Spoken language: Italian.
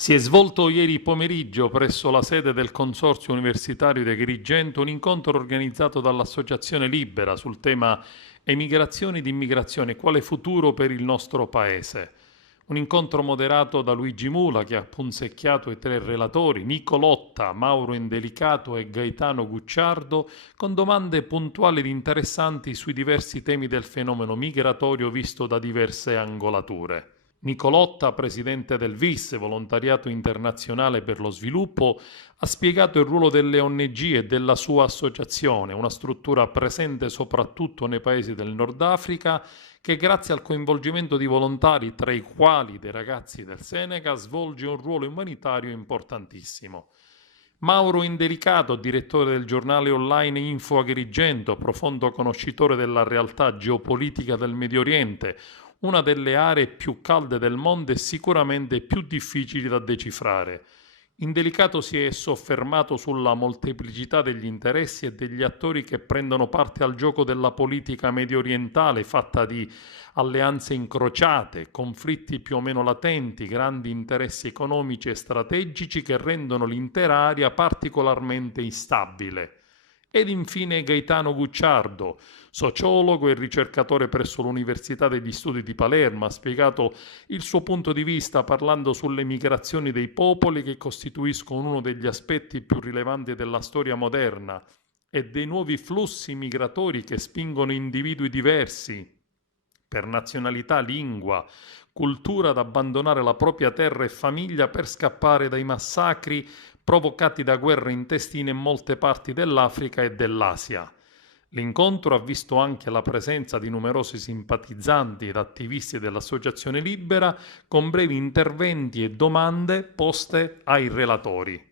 Si è svolto ieri pomeriggio presso la sede del Consorzio Universitario di Agrigento un incontro organizzato dall'Associazione Libera sul tema emigrazione ed immigrazione, quale futuro per il nostro Paese. Un incontro moderato da Luigi Mula che ha punzecchiato i tre relatori, Nico Lotta, Mauro Indelicato e Gaetano Gucciardo, con domande puntuali ed interessanti sui diversi temi del fenomeno migratorio visto da diverse angolature. Nicolotta, presidente del VIS, Volontariato Internazionale per lo Sviluppo, ha spiegato il ruolo delle ONG e della sua associazione, una struttura presente soprattutto nei paesi del Nord Africa, che grazie al coinvolgimento di volontari, tra i quali dei ragazzi del Senegal, svolge un ruolo umanitario importantissimo. Mauro Indelicato, direttore del giornale online Info Agrigento, profondo conoscitore della realtà geopolitica del Medio Oriente, una delle aree più calde del mondo e sicuramente più difficili da decifrare. Indelicato si è soffermato sulla molteplicità degli interessi e degli attori che prendono parte al gioco della politica mediorientale, fatta di alleanze incrociate, conflitti più o meno latenti, grandi interessi economici e strategici che rendono l'intera area particolarmente instabile. Ed infine Gaetano Gucciardo, sociologo e ricercatore presso l'Università degli Studi di Palermo, ha spiegato il suo punto di vista parlando sulle migrazioni dei popoli che costituiscono uno degli aspetti più rilevanti della storia moderna e dei nuovi flussi migratori che spingono individui diversi per nazionalità, lingua, cultura ad abbandonare la propria terra e famiglia per scappare dai massacri provocati da guerre intestine in molte parti dell'Africa e dell'Asia. L'incontro ha visto anche la presenza di numerosi simpatizzanti ed attivisti dell'Associazione Libera con brevi interventi e domande poste ai relatori.